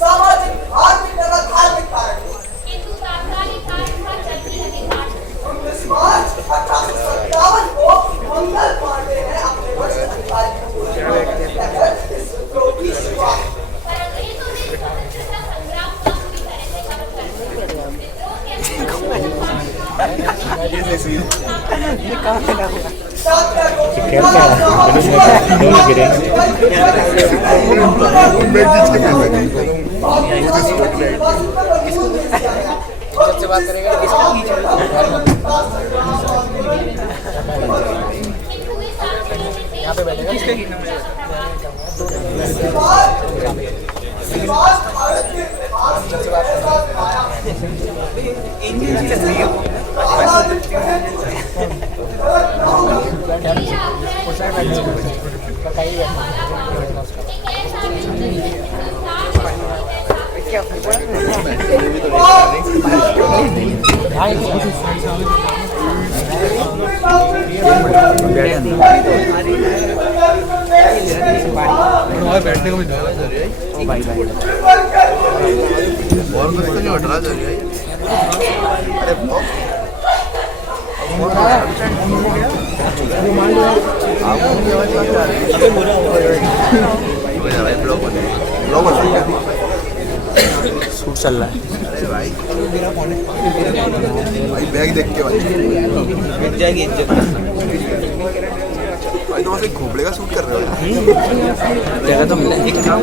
सामाजिक आर्थिक तथा धार्मिक कारण मार्च 1857 को मंगल पांडे ने अपने वर्ष अधिकारी सबसे बात करेगा यहाँ पे बैठेगा बैठने को मिल भाई भाई और कुछ तो नहीं हट रहा अरे सूट चल रहा है। अरे भाई बैग देख के भाई जाएगी इज्जत भाई। तो वैसे घोबड़े का सूट कर रहे हो जगह तो मिला एक काम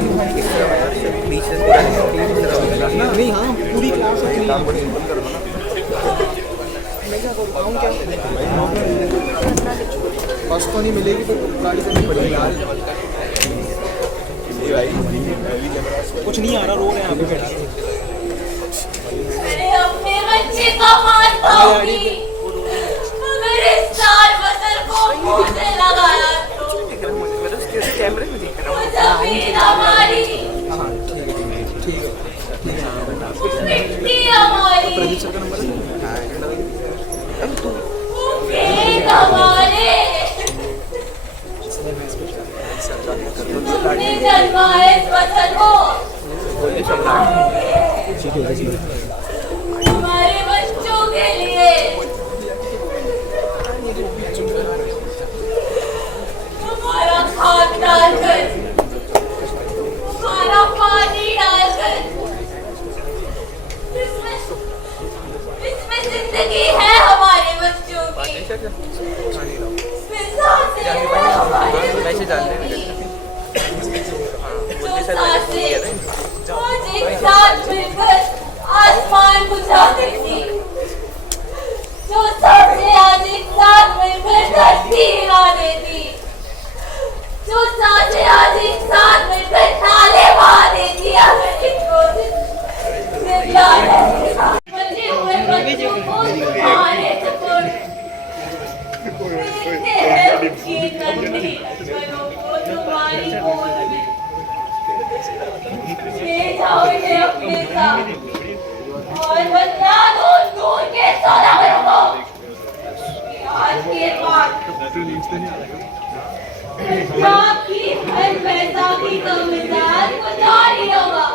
नहीं। हाँ पूरी क्लास बस तो नहीं मिलेगी तो गाड़ी करनी पड़ेगी यार। कुछ नहीं आ रहा, रो रहे हैं यहाँ पे बैठा। अरे अपने बच्चे का मारता होगी अगर इस साल फसल को मुंह से लगाया तो कैमरे में देख रहा हूँ जमीन हमारी मिट्टी हमारी खेत हमारे तुमने जन्माए इस फसल को हमारे बच्चों के लिए हमारा खाद डालकर हमारा पानी डालकर इसमें जिंदगी है हमारे बच्चों की, इसमें सांसें हैं हमारे बच्चों की। जो सांसें आज एक साथ मिलकर आसमान बुझाती थी, जो सांसें आज एक साथ मिलकर धरती हिला देती, जो सांसें आज एक साथ मिलकर नाले बहा देती, अगर इनको जिंदा रहेगा बचे हुए बच्चों को तुम्हारे सपोर्ट देखते हैं उनकी नन्ही लश्करों को तुम्हारी गोद में ले जाओगे अपने साथ और बता दो दूर के सौदागरों को कि आज के बाद की हर पैसा की कमिदार कुछ और ही होगा।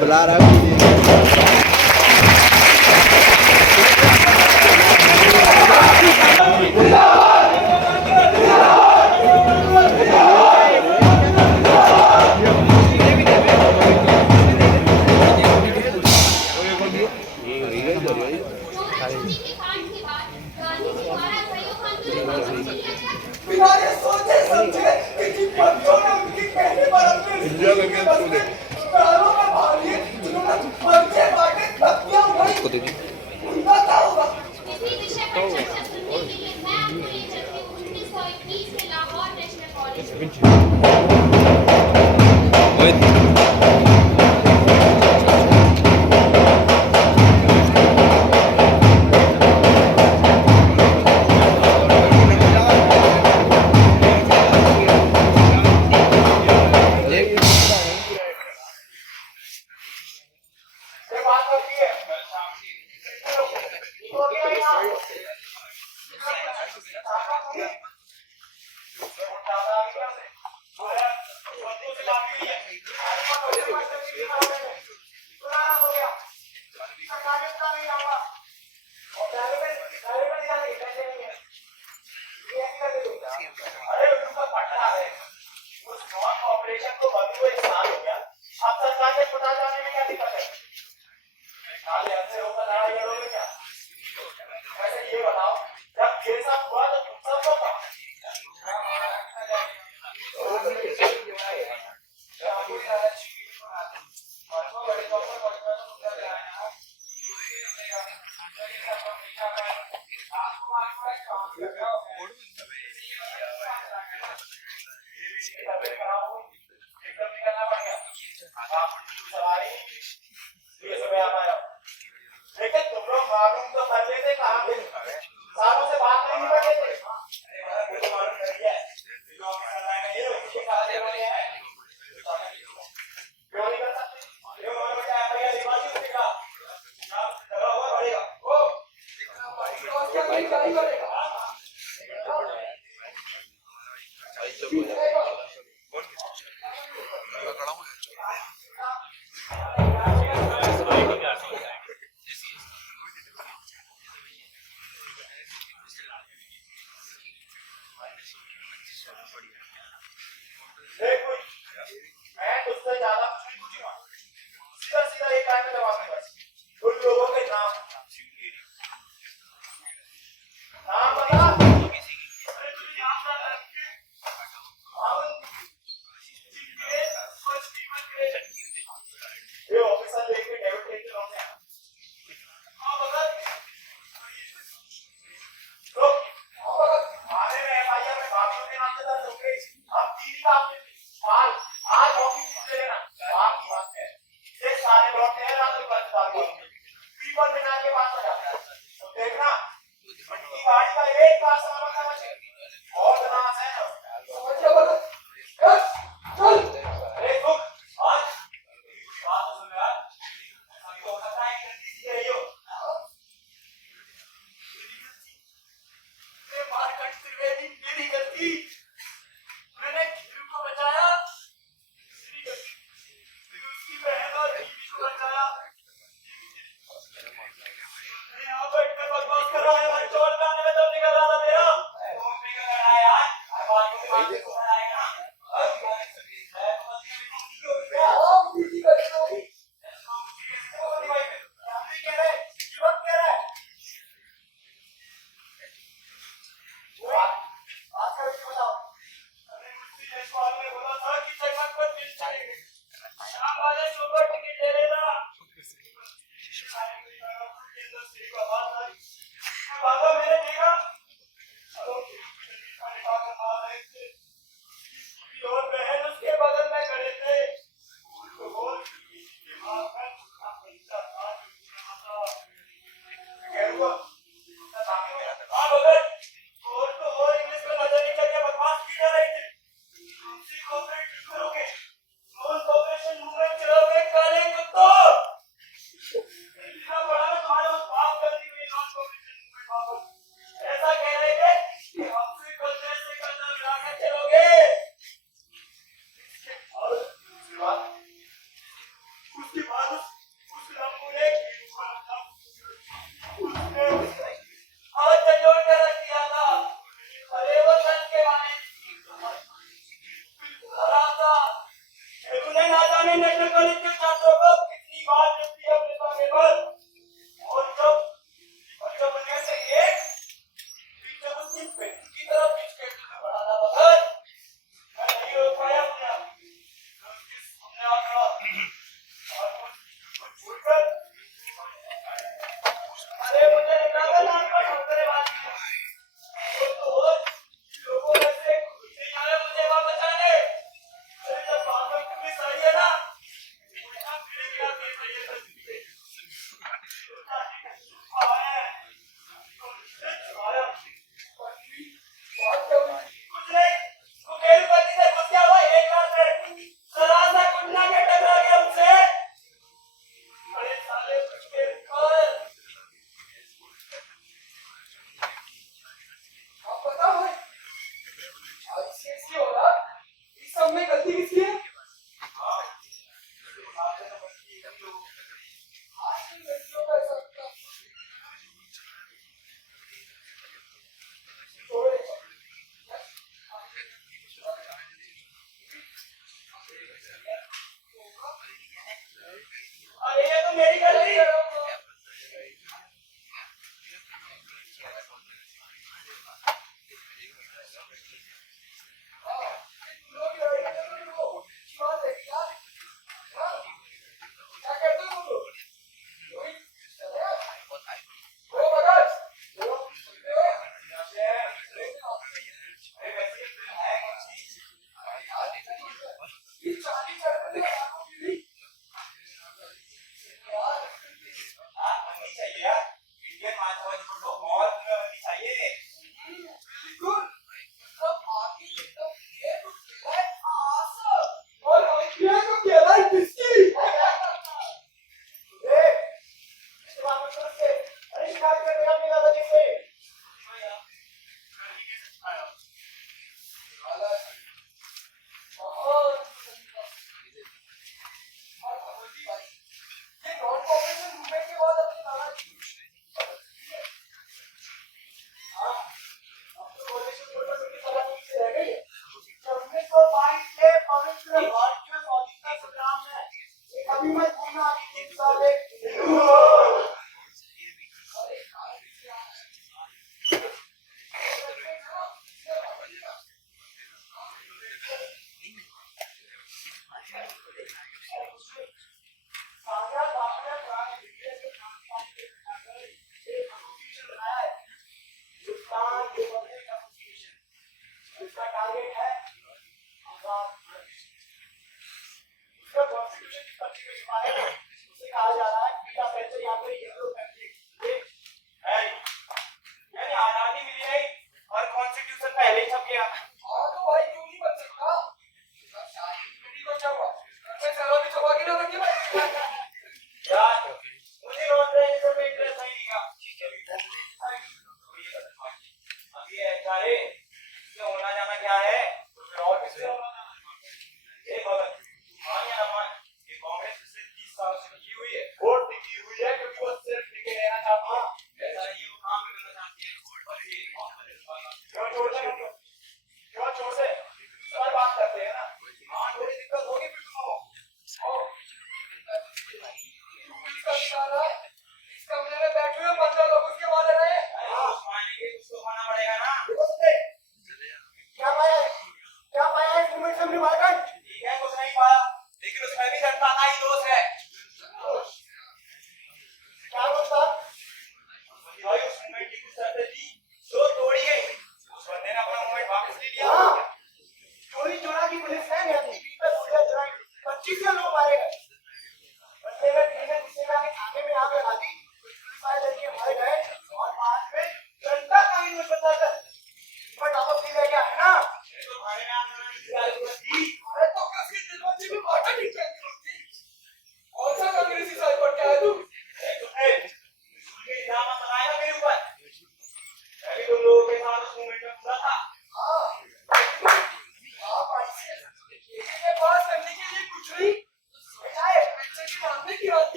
बुला रहा है लाहौर नेशनल कॉलेज ये बताओ जब ये सब हुआ तो तुम सबको कहा एकदम निकलना पड़ गया सवारी ये समय आ पाया लेकिन तुम लोग मालूम तो कर लेते कहाँ थे सालों से बात नहीं कर लेते मुझे मालूम नहीं है जो ऑफिसर लाइन में ये उसके साथ ये वाले हैं क्यों नहीं कर सकते क्यों उन्होंने बताया भैया दिमागी उसने कहा चलो हुआ बढ़ेगा ओ क्या करेगा देख कोई मैं तुझसे ज्यादा कुछ नहीं पूछूंगा सीधा सीधा एक लाइन में जवाब दे बस उन लोगों के नाम बता अरे तुझे नाम ना रखे ये ऑफिसर लेके डेविड लेके लौटे हैं हां बता तो आने में एफआईआर में बाकियों के नाम से दर्ज हो गई हम तीन ही काम में साल आज ऑफिस ले लेना बात की बात है ये सारे लौटे हैं रात को बंद पीपल मीनार के पास आ जाता है तो देखना की गाड़ी का एक बार सामान का बचे और नाम है समझिए बोलो चल अरे रुक आज बात तो सुन यार अभी तो पता है कि गलती सी है यो ये मार्केट त्रिवेदी मेरी गलती मैंने खीरू को बचाया मेरी गलती उसकी बहन और बीवी को बचाया मैं यहाँ बैठ कर बकवास कर रहा है चोर लाने में दम निकल रहा था तेरा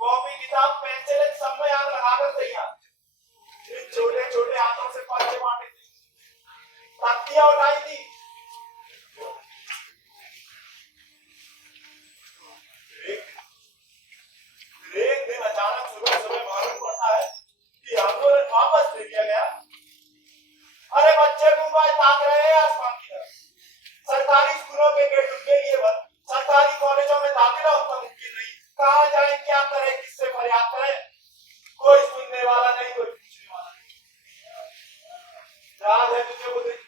कॉपी किताब पेंसिल सब में आग लगाकर तैयार। इन छोटे छोटे हाथों से पर्चे बांटे थे, तख्तियां उठाई थी। एक दिन अचानक सुबह सुबह मालूम पड़ता है कि आंदोलन वापस ले लिया गया। अरे बच्चे मुंबई ताक रहे हैं आसमान की तरफ। सरकारी स्कूलों के गेट उनके लिए बंद, सरकारी कॉलेजों में दाखिला उनका मुमकिन नहीं। कहाँ जाए, क्या करे, किससे फरियाद करे? कोई सुनने वाला नहीं, कोई पूछने वाला नहीं। याद है तुझे वो दिन?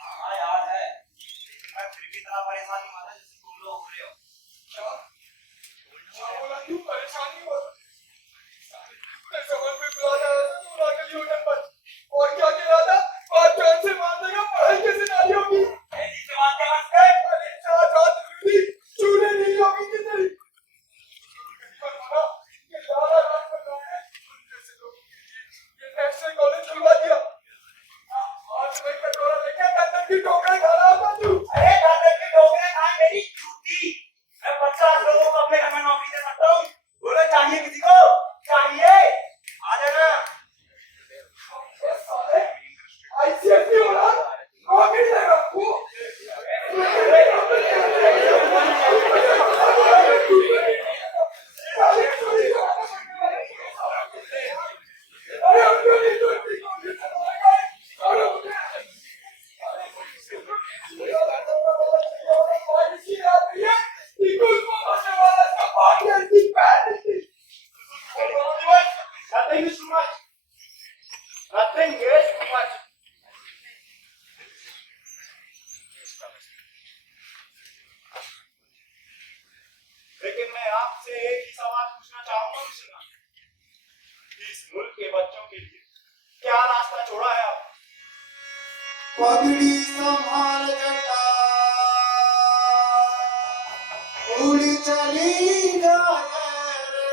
हाँ याद है, मैं फिर भी इतना परेशान नहीं हुआ था जैसे तुम लोग हो रहे हो। क्या बोला क्यों परेशानी हो? समझ में बुला रहा था तू रागली होटल पर, और क्या कह रहा था? बात जान से मान देगा, पढ़ाई कैसे नहीं होगी? ऐसी से बात क्या करते हैं? अरे चाचा दूरी चूने नहीं होगी कितनी? ये लाला राज बनाए जैसे लोगों के लिए ये नेशनल कॉलेज खुलवा दिया। आज मैं कटोरा लेके गंदम की टोकरे खा रहा था तू। अरे दादा की डोकरे खाए मेरी जूती। मैं 50 लोगों को अपने घर में नौकरी दे सकता हूँ। बोलो चाहिए किसी को? चाहिए, आ जाना। आईसीएसई हो रहा नौकरी देगा आपको। Nothing is too much. Nothing is too much. लेकिन मैं आपसे एक ही सवाल पूछना चाहूंगा मिश्रा, इस मुल्क के बच्चों के लिए क्या रास्ता छोड़ा है आप? पगड़ी संभाल जटा उड़ी चली जाए रे,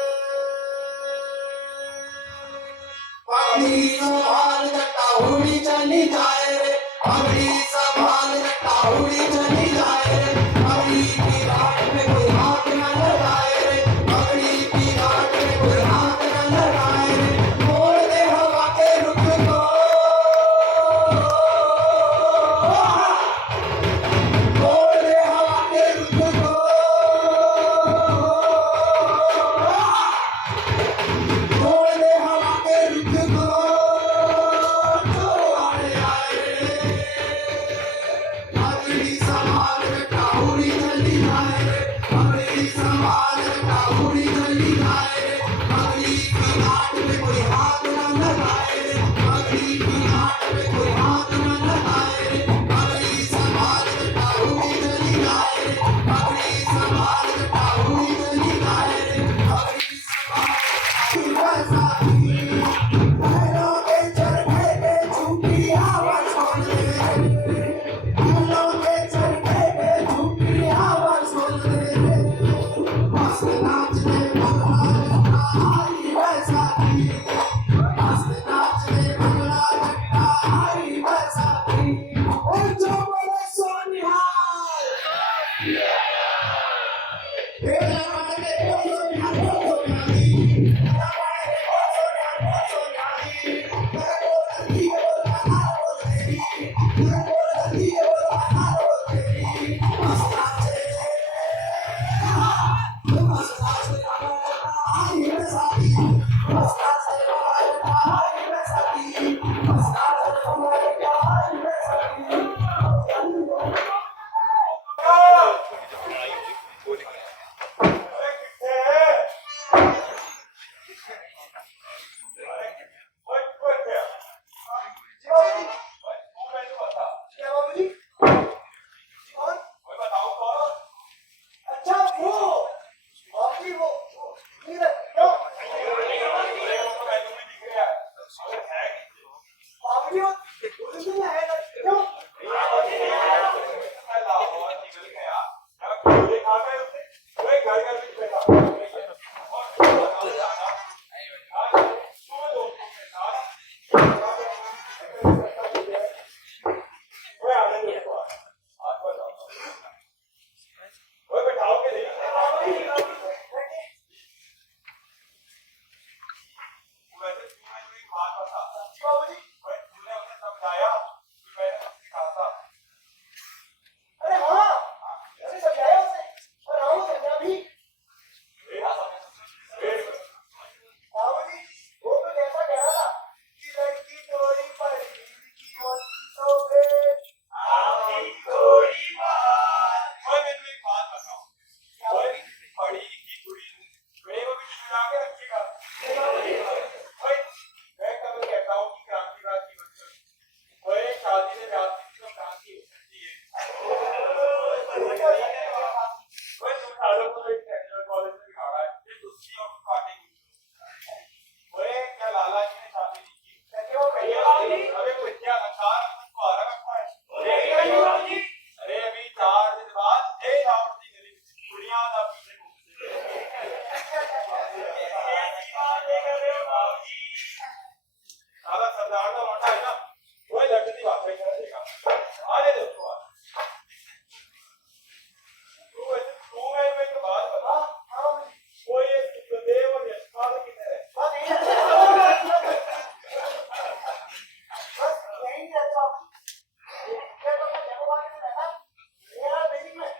पगड़ी संभाल जटा उड़ी चली जाए रे, पगड़ी संभाल जटा उड़ी चली जाए रे, पगड़ी की घाट में कोई हाथ न लगाए रे, पगड़ी की घाट में कोई हाथ न लगाए रे, मोड़ दे हवा के रुख को, मोड़ दे हवा के रुख को, मोड़ दे हवा के रुख को, जो आए आए रे, पगड़ी संभाल बेटा उड़ी चली जाए रे, पगड़ी संभाल बेटा उड़ी चली जाए रे, पगड़ी की घाट में कोई हाथ न लगाए रे, पगड़ी की घाट में कोई हाथ न लगाए रे, पगड़ी संभाल बेटा उड़ी चली जाए रे, पगड़ी संभाल बेटा उड़ी चली जाए रे, पगड़ी संभाल साथी पैरों के चरखे पे झूठी आवाज सुन रे, पैरों के चरखे पे झूठी आवाज सुन रे, मस्त नाचने बंगला जट्टा आई वैसा की, मस्त नाचने बंगला जट्टा आई वैसा मैं कभी कहता हूँ कि क्रांति ओए शादी से जाती तो क्रांति हो सकती है। ओए तुम सालों को एक सेंट्रल कॉलेज में बिगाड़ा है, ये दूसरी और पार्टी की। ओए क्या लाला जी ने शादी नहीं की? क्यों भैया? अबे कोई क्या लंकार को आ रखा है? अरे अभी 4 दिन बाद एक आवृत्ति गली दुनिया का पीछे ऐसी बात नहीं कर रहे हो बाबूजी। साला सरदार का मोटा है ना, वही लड़की बात नहीं कर देगा। आने दो उसको आज। तू मेरे में एक बात बता, वो ये सुखदेव और यशपाल किधर है? बस यही रहता हूँ। ये तो मैं जब बात में रहता, मेरा बिल्डिंग में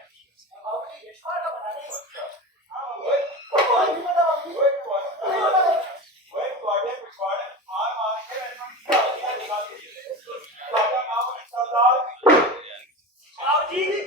बाबूजी यशपाल का बना नहीं होता। हाँ वही बाबूजी बता बाबूजी। वही तुम्हारे पिछवाड़े मार मार के मैंने निकाल दिए। बाबा नाम सरदार बाबूजी की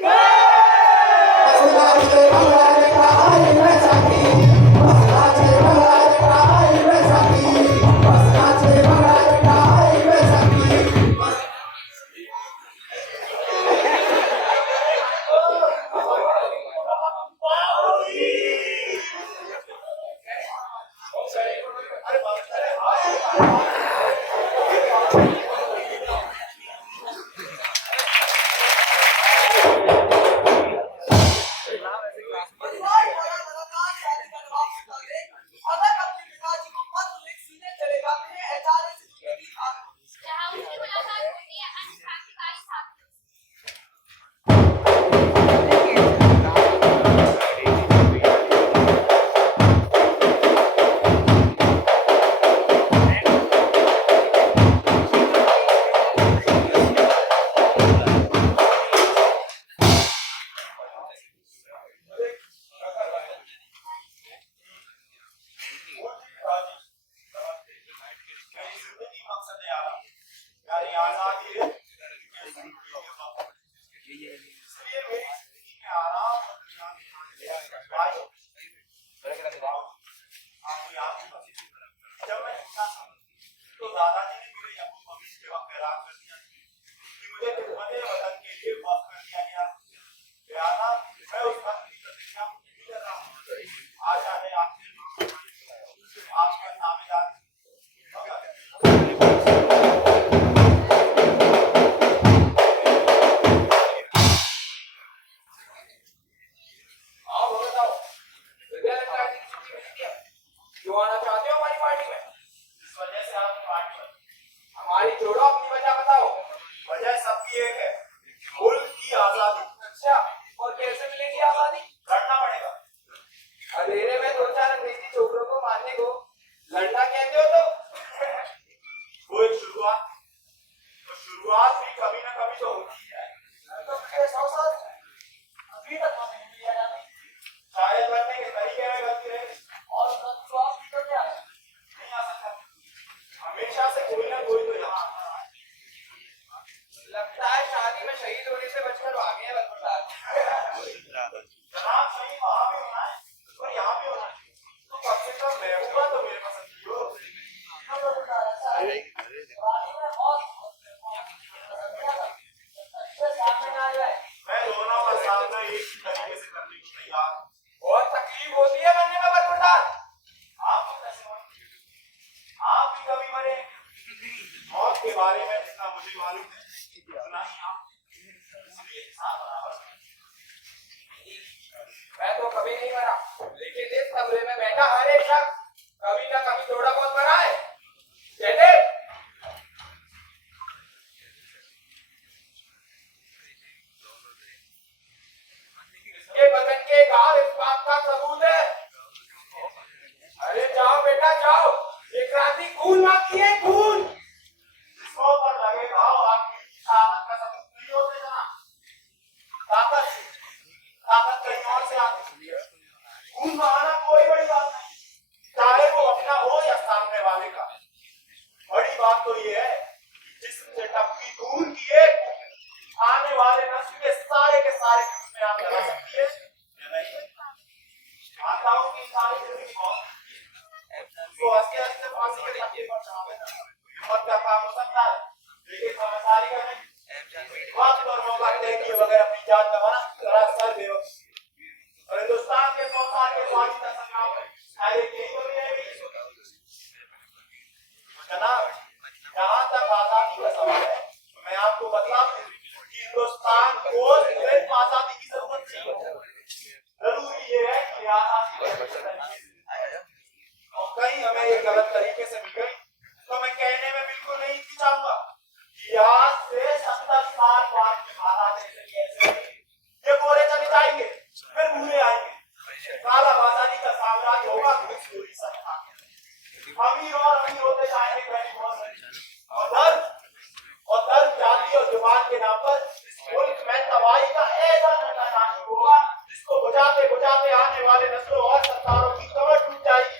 जहाँ उसकी मुलाकात होती है अनक्रांतिकारी साथियों से। तो दादाजी ने मेरे यकूब भविष्य के वक्त ऐलान कर दिया कि मुझे खिदमत वतन के लिए वक्फ कर दिया गया। लिहाजा मैं उस वक्त की प्रतीक्षा नहीं कर रहा हूँ। आज आने आपका नामेदार आओ बताओ, क्यों आना चाहते हो हमारी पार्टी में? इस वजह से आप पार्टी में हमारी छोड़ो, अपनी वजह बताओ। वजह सबकी एक है, मुल्क की आजादी। अच्छा, और कैसे मिलेगी आजादी? लड़ना पड़ेगा। अंधेरे में 2-4 अंग्रेजी छोकरों को मारने को लड़ना कहते हो तो? वो एक शुरुआत, तो शुरुआत भी कभी ना कभी तो होती है। तो पिछले 100 साल अभी तक हमें नहीं मिली आजादी। शायद लड़ने के तरीके में गलती रही और तो आपकी तो क्या नहीं आ सकता। हमेशा से कोई ना कोई तो यहाँ आता है। लगता है शादी में शहीद होने से बचकर भागे हैं बरसात। जनाब सही वहाँ भी होना है और यहाँ भी होना है। तो कम से कम महबूबा तो मेरे पसंद की हो। मैं दोनों का सामना एक ही तरीके से करने को तैयार हूँ। बहुत तकलीफ होती है बनने में बरखुरदार। आप तो कैसे मरे? आप भी कभी मरे? मौत के बारे में जितना मुझे मालूम है उतना ही आप, इसलिए हिसाब बराबर। मैं तो कभी नहीं मरा, लेकिन इस कमरे में बैठा हर एक शख्स कभी ना कभी थोड़ा बहुत मरा है। कहते इसके बदन के घाव इस बात का सबूत है। अरे जाओ बेटा जाओ, ये क्रांति खून मांगती है, खून। जिसको पर लगे घाव आपकी शामत का सबूत नहीं हंसते हंसते फांसी के पट्टे पर चढ़ा देना हिम्मत का काम हो सकता है, लेकिन समझदारी का नहीं। वक्त और मौका तय किए बगैर अपनी जान गंवाना सरासर बेवकूफी है। और हिंदुस्तान के 100 साल के स्वाधीनता संग्राम में शायद यही तो नहीं है जनाब। जहां तक आजादी का सवाल है, मैं आपको बता दूं कि हिंदुस्तान को सिर्फ आजादी की जरूरत नहीं है, जरूरी ये है कि आजादी और कहीं हमें ये गलत तरीके से मिल गई तो मैं कहने में बिल्कुल नहीं चाहूंगा कि आज से 70 साल बाद के महाराज ये गोरे चले जाएंगे, फिर भूले आएंगे, काला बाजारी का साम्राज्य होगा, अमीर और अमीर होते जाएंगे, गरीब और दर्द जाति और जुबान के नाम पर इस मुल्क में तबाही का ऐसा नशा होगा जिसको बुझाते बुझाते आने वाले नस्लों और सरकारों की कमर टूट जाएगी।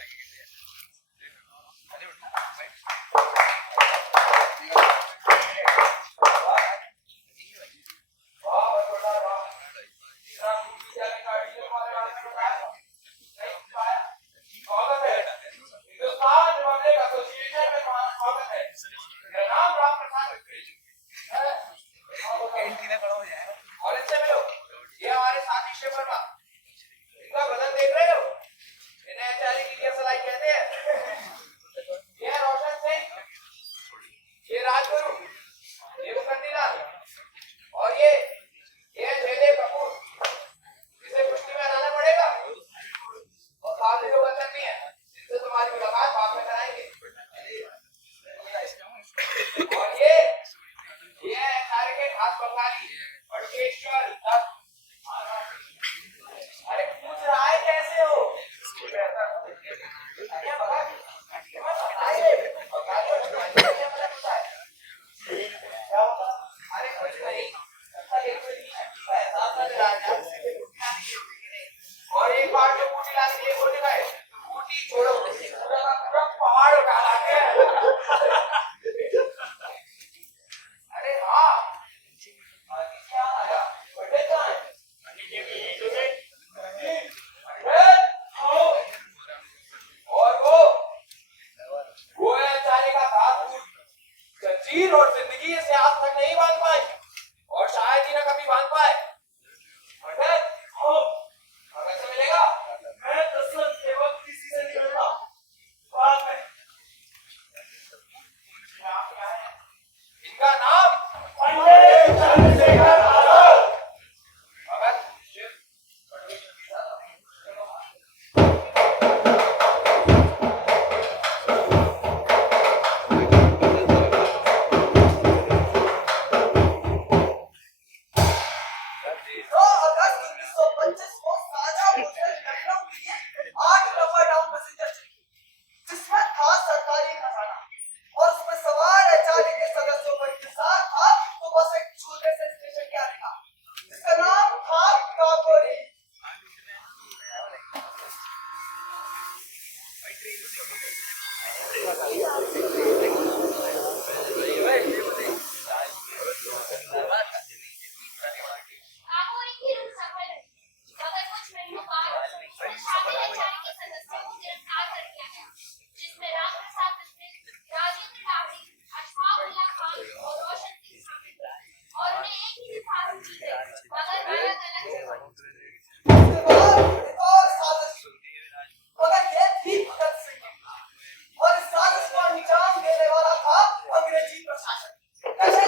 और जिंदगी से आज तक नहीं बांध पाए और शायद ही ना कभी बांध पाए। कैसे मिलेगा? मैं दसरथ के वक्त किसी से नहीं मिलता, बाद में। नाम क्या है इनका? नाम पंडित चंद्रशेखर आजाद। भगत शिव और इस साजिश को अंजाम देने वाला था अंग्रेजी प्रशासन।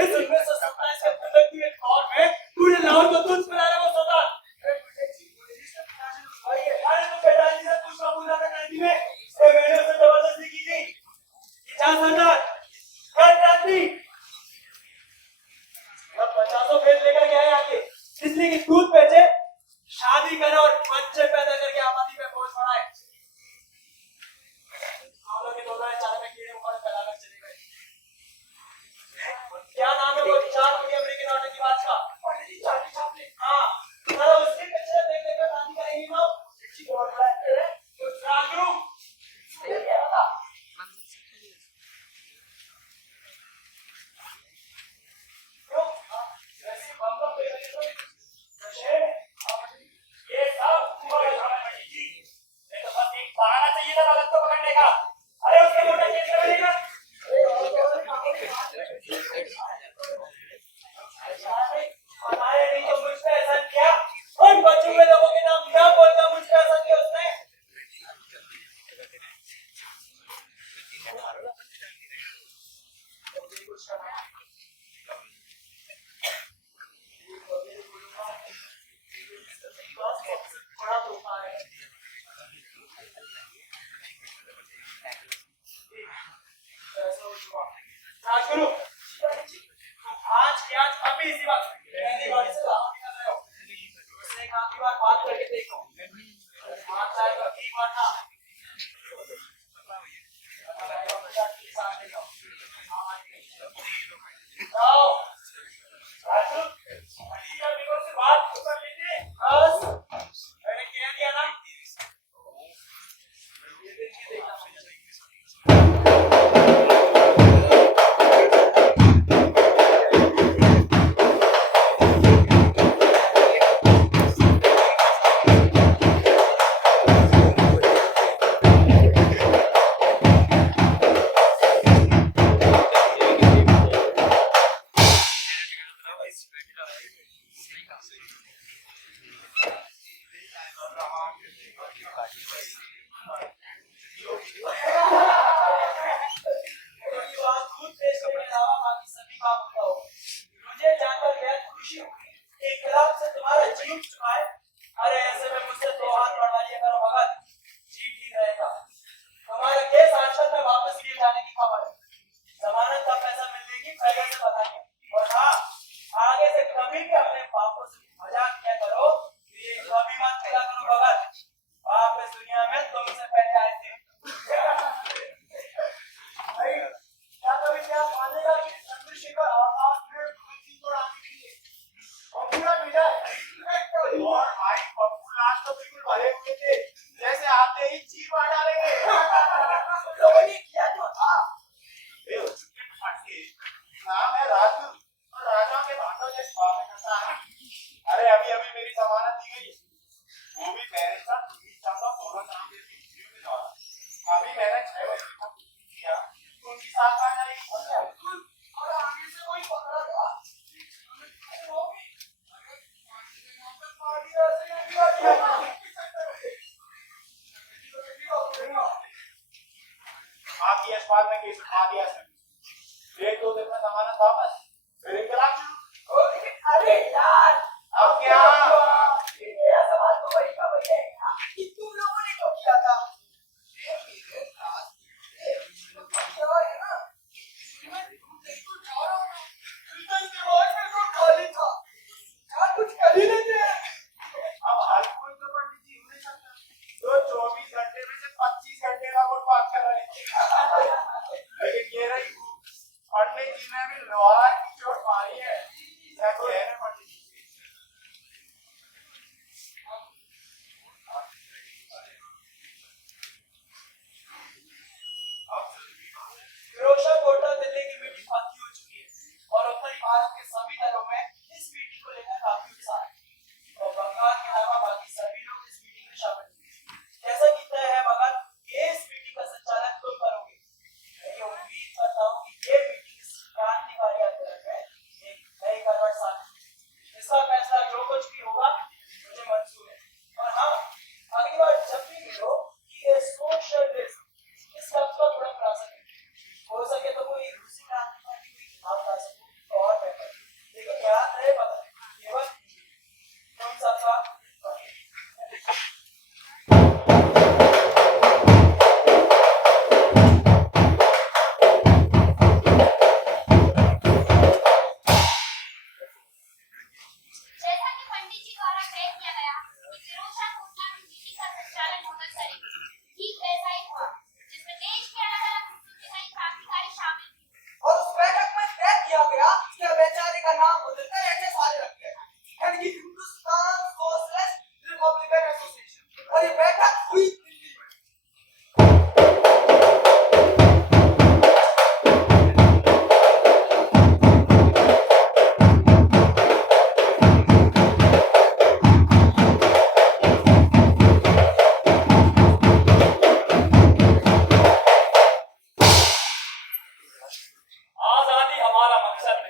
इस 1927 के खुदक के दौर में पूरे लाहौर को दूध पिला रहा वो सरदार। अरे तो पिताजी से पूछ लो पूरा क्रांति में ये मैंने उसे जबरदस्ती की थी कि जा सरदार कर क्रांति। अब 50 फेल लेकर गया है आगे इसलिए कि दूध बेचे, शादी करे और बच्चे पैदा करके आबादी पे बोझ बढ़ाए। हम लोग के दोनों चार में कीड़े ऊपर फैलाकर चले गए। क्या नाम है वो 4 कोटी अमेरिकी नोट की बात का? Charlie Chaplin. हाँ, जरा उसके पिक्चर देख लेकर शादी करेंगे ना। अच्छी बहुत बड़ा है। तो राजू ये क्या था? क्यों? वैसे बम्बम पे लगे तो नशे ये सब तुम्हारे सामने बची थी। नहीं तो बस एक बहाना चाहिए था गलत को पकड़ने का। अरे उसके मोटा चेंज कर देगा। हमारे नहीं तो मुझ पे ऐसा किया। उन बचे हुए लोगों के नाम क्या बोलता मुझ पे ऐसा किया उसने। बड़ा धोखा है। राजगुरु, आज के आज अभी इसी बात पहली बारी से लाभ निकल रहे हो। उससे एक आखिरी बार बात करके देखो। बात चाहे तो ठीक वरना जाओ। राजू, अलीगढ़ बिगड़ से बात कर लीजिए। बस मैंने कह दिया ना। ये देखिए देखना आपकी अखबार में केस उठा दिया सर। 1-2 दिन में जमानत वापस, फिर इंकलाब शुरू। अरे यार, अब क्या? मेरा सवाल तो वही का वही है कि तुम लोगों ने क्यों किया था? कुछ कर ही नहीं थे। अब हर कोई तो पंडित जी हो नहीं सकता। तो 24 घंटे में से 25 घंटे का वोट बात कर रहे हैं। लेकिन ये रही पंडित जी ने भी लोहार की चोट मारी है। क्या कह रहे पंडित जी? फिरोजशाह कोटला दिल्ली की मीटिंग बाकी हो चुकी है और उत्तरी भारत के सभी दलों में इस मीटिंग को लेकर काफी उत्साह है और बंगाल के अलावा बाकी सभी लोग इस मीटिंग में शामिल हुए। जैसा कि तय है मगर ये इस मीटिंग का संचालन तुम करोगे। मैं ये उम्मीद करता हूँ कि ये मीटिंग इस क्रांतिकारी आंदोलन में एक नई करवट साबित। इस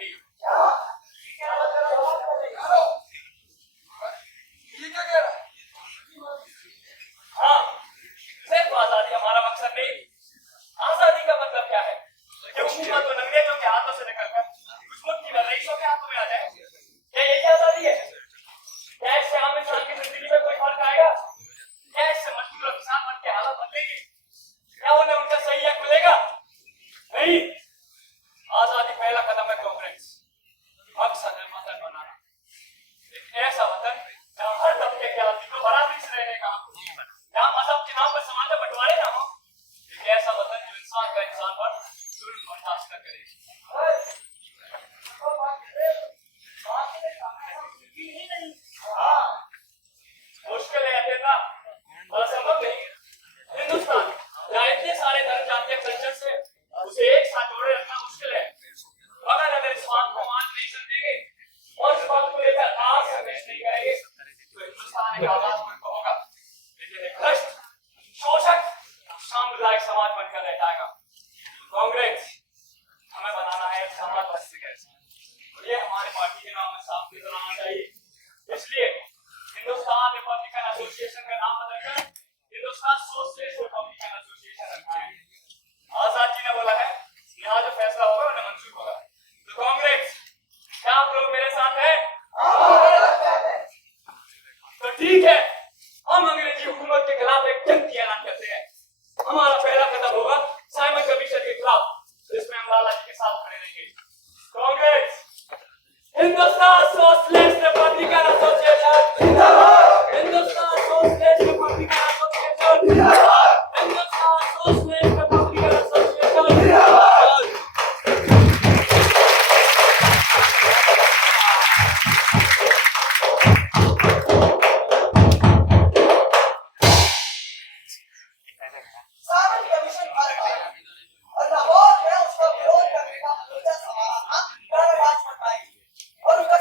नहीं। ये क्या कह रहा है? हाँ, सिर्फ आजादी हमारा मकसद नहीं। आजादी का मतलब क्या है कि हुकूमत को अंग्रेजों के हाथों से निकलकर कुछ मुट्ठी भर रईसों के हाथों में आ जाए। क्या यही आजादी है? क्या इससे आम इंसान की जिंदगी में कोई फर्क आएगा? क्या इससे मजदूर और किसान वर्ग की हालत बदलेगी? क्या उन्हें उनका सही हक मिलेगा? नहीं। आजादी पहला कदम है कांग्रेस। मकसद है वतन बनाना, एक ऐसा वतन जहाँ हर तबके के आदमी को बराबरी से रहने का हक हो, जहाँ मजहब के नाम पर समाज में बंटवारे ना हो, एक ऐसा वतन जो इंसान का इंसान पर जुल्म बर्दाश्त न करे। मुश्किल है अकेला, असंभव नहीं। हिंदुस्तान जहाँ इतने सारे धर्म जातीय कल्चर से उसे एक साथ जोड़े रखना मुश्किल है। मगर अगर इस बात को मान नहीं समझेंगे और इस बात को लेकर आज संघर्ष नहीं करेंगे तो हिंदुस्तान एक आजाद मुल्क होगा, लेकिन एक भ्रष्ट, शोषक, साम्प्रदायिक समाज बनकर रह जाएगा। कांग्रेस हमें बनाना है एक समाजवादी कांग्रेस, और ये हमारे पार्टी के नाम में साफ नजर आना चाहिए। इसलिए हिंदुस्तान रिपब्लिकन एसोसिएशन का नाम बदलकर हिंदुस्तान सोशलिस्ट रिपब्लिकन एसोसिएशन रखा है। आजाद जी ने बोला है यहाँ जो फैसला होगा उन्हें मंजूर होगा। तो कांग्रेस, क्या आप लोग मेरे साथ हैं? तो ठीक है, हम अंग्रेजी हुकूमत के खिलाफ एक जंग की ऐलान करते हैं। हमारा पहला कदम होगा साइमन कमीशन के खिलाफ, जिसमें हम लाला जी के साथ खड़े रहेंगे। Congress, Hindustan socialist Republican association जिंदाबाद। हिंदुस्तान सोशलिस्ट रिपब्लिकन एसोसिएशन जिंदाबाद। हिंदुस्तान सोशलिस्ट रिपब्लिकन एसोसिएशन जिंदाबाद। साइमन कमीशन हार गया और लाहौर में उसका विरोध करने का मुद्दा संभाला था राणा लाजपत राय और उसका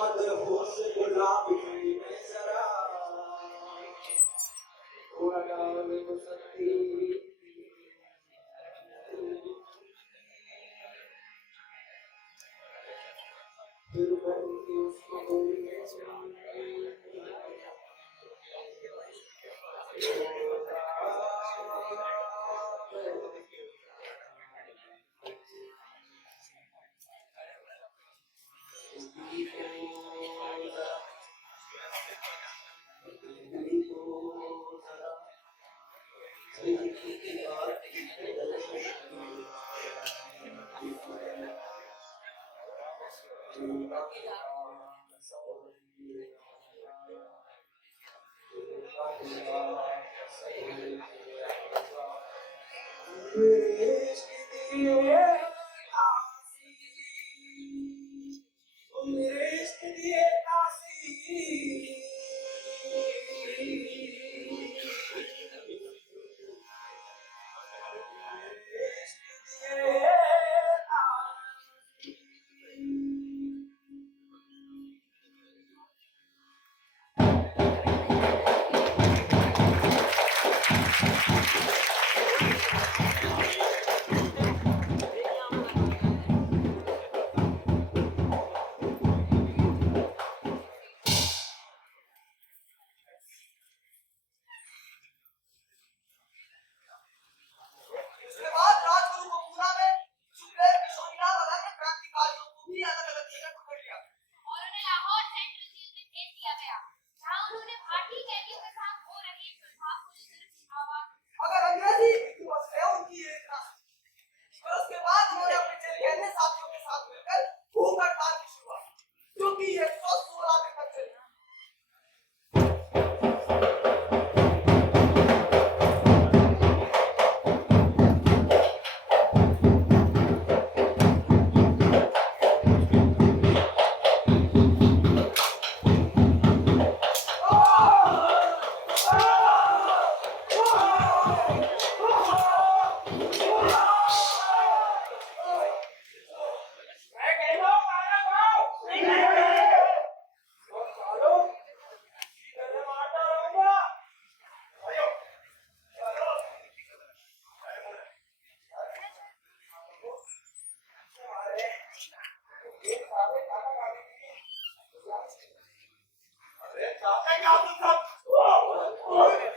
मदहोश गुलाबी में जरा थोड़ा गाल बसंती फिर बनी उसको हमारा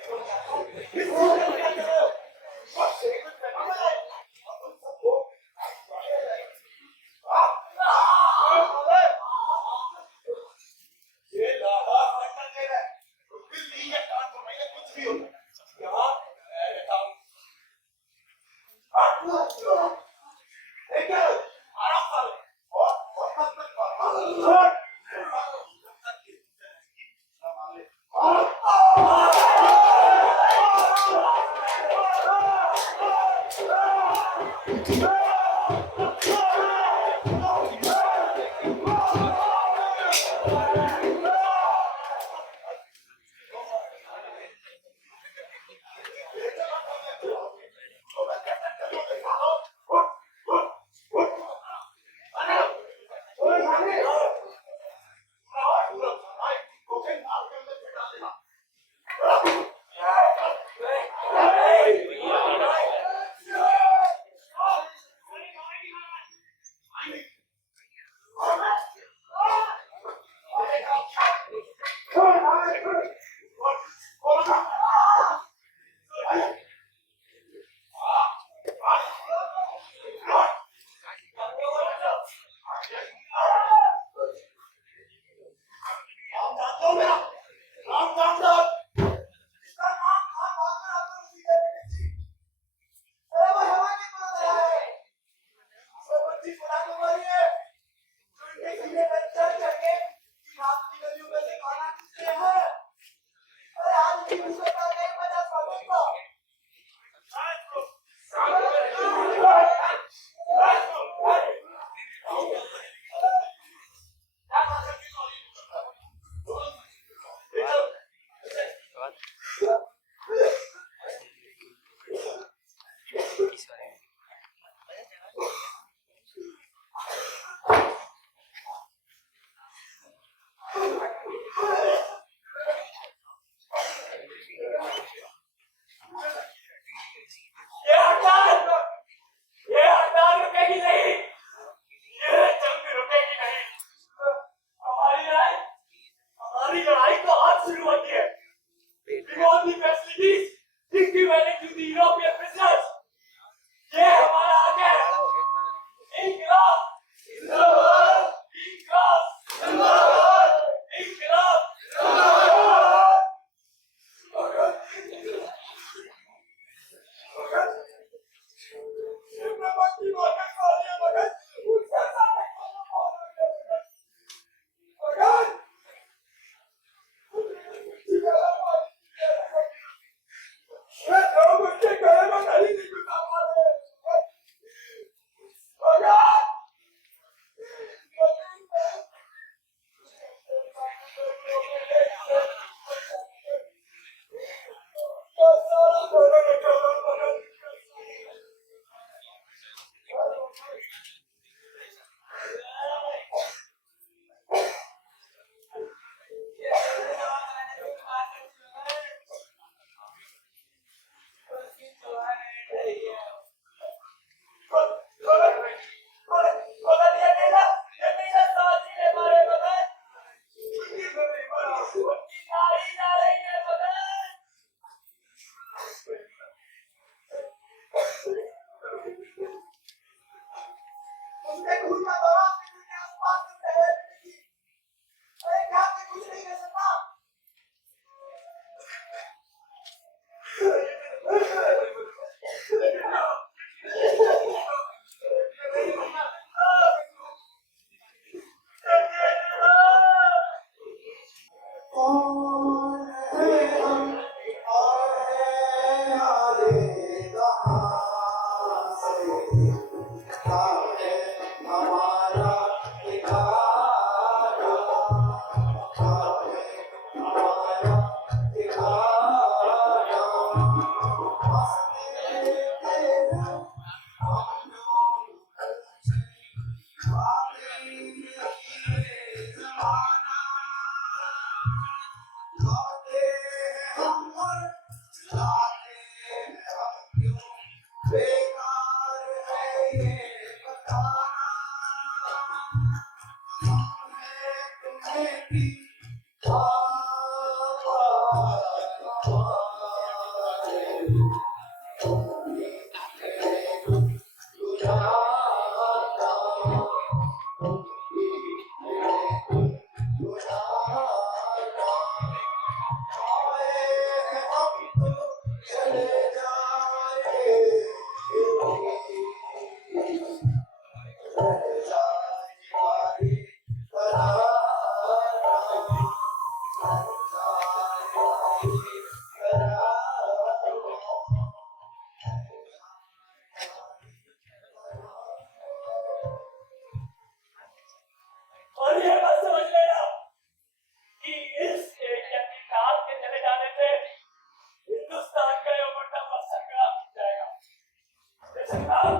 संग्राम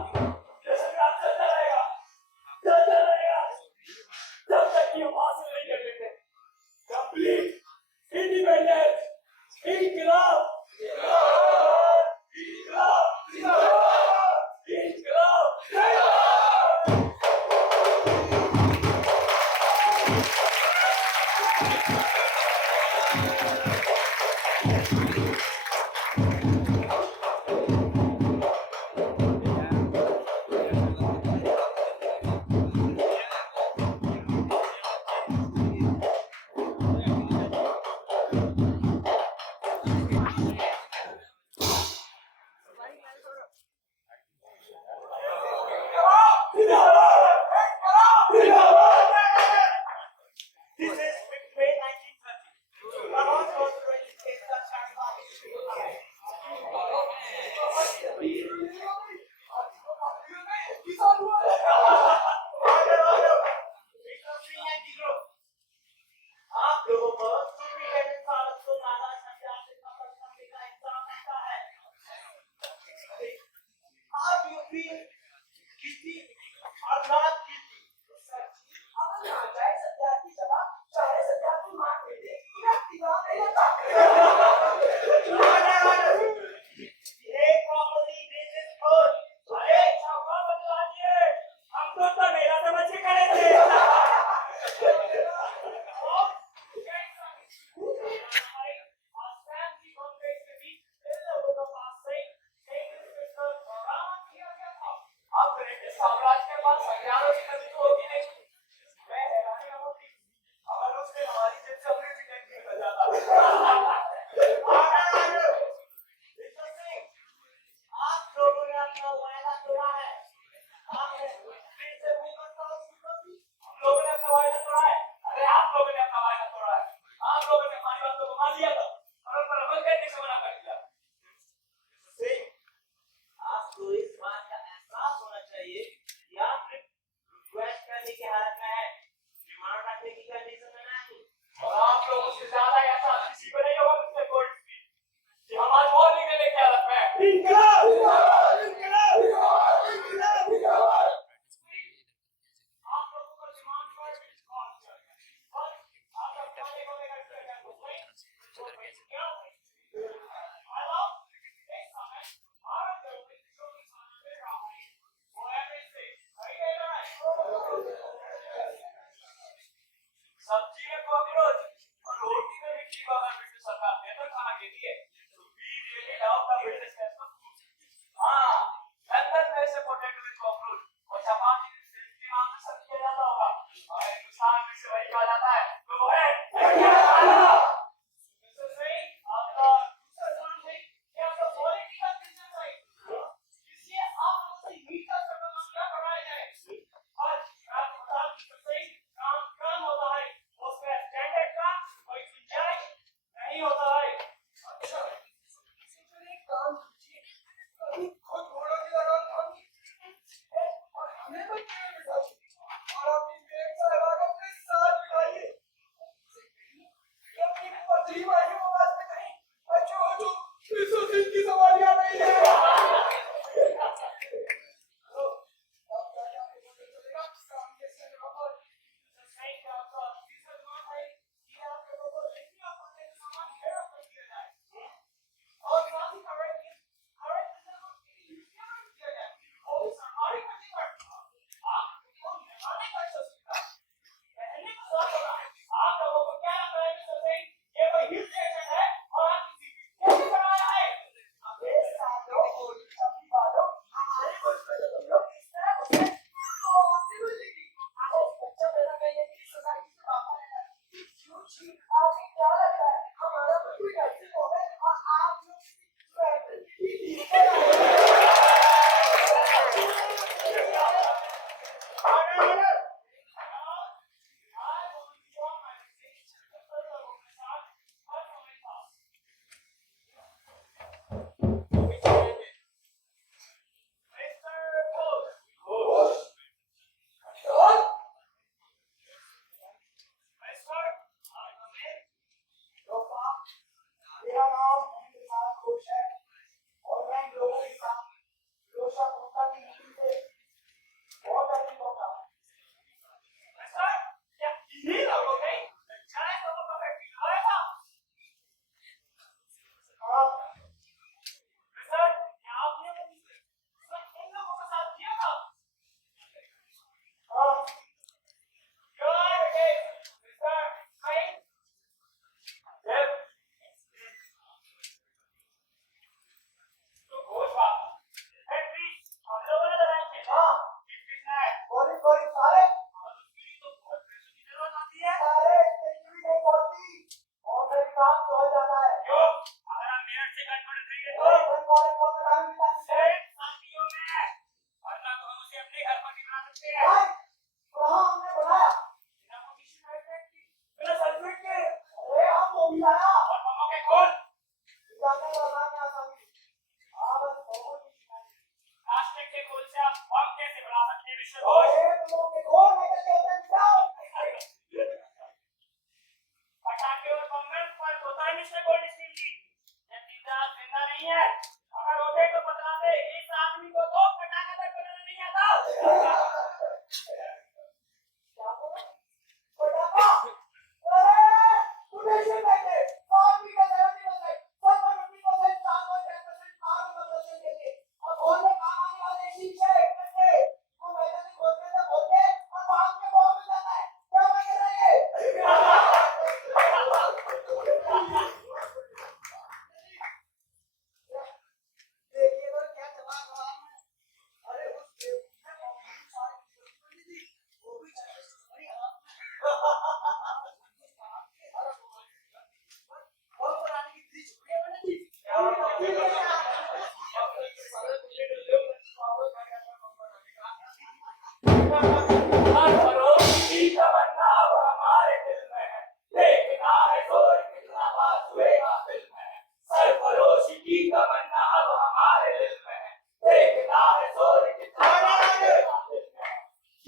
ये संग्राम चलता रहेगा जब तक कि हम हासिल नहीं कर लेते कंप्लीट इंडिपेंडेंस इंकलाब This is May 1930. Lahore was raised in the Shahbaz. आप लोगों पर सुप्रीम सालत को नाला संचार से खबर करने का इंतजाम होता है आप यूपी किसी और नॉट किसी साम्राज्य के पास हथियारों की कमी तो होगी नहीं मैं हैरानी होती अगर उसने हमारी जेब से अपनी टिकट निकल जाता आप लोगों ने अपना वायदा तोड़ा है आपने फिर से भूख हम लोगों ने अपना वायदा तोड़ा है अरे आप लोगों ने अपना वायदा तोड़ा है आप लोगों ने हमारी बातों को मान लिया था और उन पर अमल करने से मना कर दिया आपको इस बात का एहसास होना चाहिए कि आप रिक्वेस्ट करने की हालत में है डिमांड रखने की कंडीशन में नहीं और आप लोगों से ज्यादा ऐसा किसी को नहीं होगा मिस्टर गोल्डस्मिथ कि हम आज वॉर्निंग देने की हालत में हैं आप लोगों को डिमांड पर भी कॉल किया गया और आप लोग खाने को लेकर के क्या कुछ नहीं क्या हेलो एक समय भारत के विदेशों की खाना ले रहा है वो एवरेज से सही ले रहा है सब्जी में कॉकरोच और रोटी में भी कीड़ा अगर ब्रिटिश सरकार बेहतर खाना के लिए तो we really love the British food हाँ लंदन में से पोटैटो विद कॉकरोच और चपाती विद सिल्क के नाम से सब किया जाता होगा और हिंदुस्तान में से वही कहा जाता है तो वो है मिस्टर सिंह आपका दूसरा नाम है क्या आपका क्वालिटी का बिजनेस है इसलिए आप लोगों से मीट का संबंध क्या कराया जाए और आप बता मिस्टर सिंह काम काम होता है उसका स्टैंडर्ड का कोई गुंजाइश नहीं होता है अच्छा काम कीजिए कभी खुद नहीं है। अगर होते तो बता दे, इस आदमी को तो पटाखा तक बनाना नहीं आता। क्या बोला? पटाखा? अरे, तूने इसे पहले 70% 70% 10% कार बदलने के लिए और बोलने काम आने वाले शीशे इकट्ठे वो मैंने भी बोलते थे बोलते और बाद में वो मिल जाता है। क्या मैं कह रहा है? देखिए तो क्या चला कमाल में। अरे उस बेवकूफ ने बहुत सारी चीजें बोली थी वो भी चाहे बड़ी हाथ में और पुरानी की थी छुट्टियां बनी थी। सरफरोश की तमन्ना अब हमारे दिल में है, देखना है जोर कितना बाजुएगा दिल में है। सरफरोश की तमन्ना अब हमारे दिल में है, देखना है जोर कितना बाजुएगा दिल में है।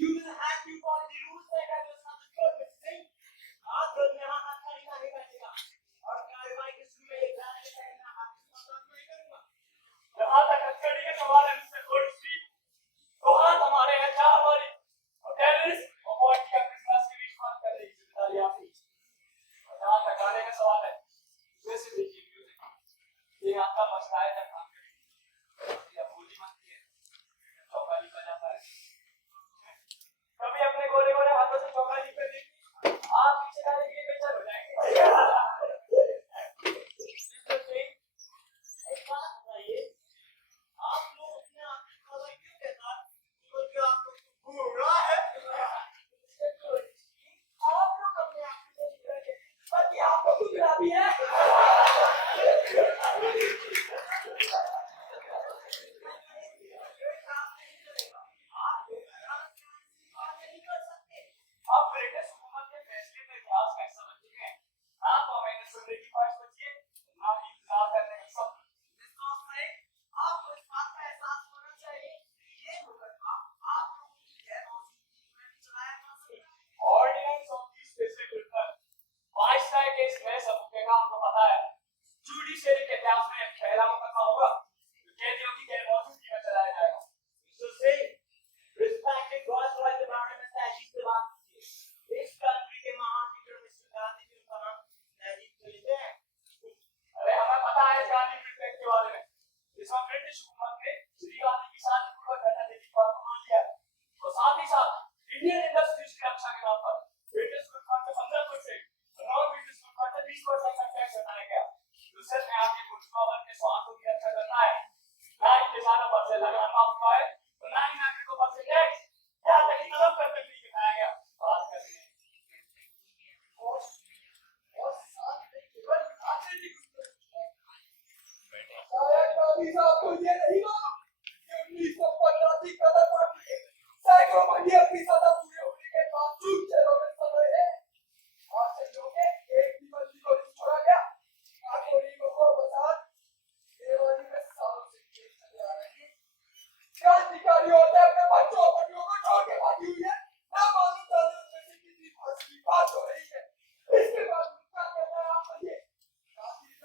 You will have to follow the rules that I was not sure with Singh. आप लोग यहाँ हाथ खरीदा नहीं बैठेगा और कार्रवाई के शुरू में एक गाने के कहना हाथ नहीं करूँगा। जहाँ तक हथकड़ी के सवाल है मिस्टर गोल्डस्टीन, तो हाथ हमारे हैं चार वाली और टेररिस्ट और पार्टी का क्रिसमस के बीच बात करने की जिम्मेदारी आपकी। और जहाँ तक गाने का सवाल है, वैसे देखिए म्यूजिक ये आपका मसला है जब काम करेंगे या बोली बनती है चौका लिखा जाता है। कभी अपने गोरे गोरे हाथों से चौका लिख कर देखिए, आप पीछे जाने के लिए बेचैन हो जाएंगे। मिस्टर सिंह, एक बात बताइए, आप लोग अपने आप को खबर क्यों कहता है? क्योंकि आप लोग को बुरा है। आप लोग अपने आप को बुरा कहते हैं, बाकी आप लोग को बुरा भी है। आप लोग नहीं कर सकते। आप ब्रिटिश हुकूमत के फैसले का इतिहास कैसा बन चुके हैं? ना तो हमें सुनने की ख्वाहिश बची है, ना ही इंतजार करने का शौक। आपको इस बात का एहसास होना चाहिए कि ये मुकदमा आप लोगों की गैर मौजूदगी में चलाया जा सकता है। Ordinance of the specific return viceroy case में सबूत का आपको पता है, जुडिशियरी के इतिहास में पहला मुकदमा होगा जो कैदियों की गैर मौजूदगी में चलाया जाएगा। मिस्टर सिंह, रिस्पेक्टेड वाइसरॉय के बारे में तहजीब से बात कीजिए। इस कंट्री के महान लीडर मिस्टर गांधी जी का नाम तहजीब से लेते हैं। अरे हमें पता है गांधी प्रिटेक्ट के बारे में। इस वक्त ब्रिटिश हुकूमत ने श्री गांधी की शांतिपूर्वक घटना देने की बात को मान लिया है और साथ ही साथ इंडियन इंडस्ट्रीज की रक्षा के नाम पर ब्रिटिश गुटखाट से 15% और नॉन ब्रिटिश गुटखाट से 20% का टैक्स हटाया गया। तो सिर्फ में आपके गुटखा के स्वास्थ्य की रक्षा करना है, ना ही किसानों पर से लगान माफ हुआ है और ना ही नागरिकों पर से टैक्स या तक कि तलब करने के लिए दिखाया गया। बात करते हैं और साथ में केवल राजनीतिक शायद गांधी साहब को ये नहीं मालूम कि 1915 की कदम पार्टी के सैकड़ों मंडियां अपनी सदा पूरे होने के बावजूद जेलों में सड़ रहे हैं। और संयोग के एक भी बंदी को नहीं छोड़ा गया। काकोरी को बसात देवानी में सालों से केस चले आ रहे हैं। क्रांतिकारी होते अपने बच्चों और बच्चियों को छोड़ के भागी हुई है। ना मालूम जाने उनमें से कितनी फांसी की बात हो रही है। इसके बाद क्या कहना है आप बताइए? गांधी जी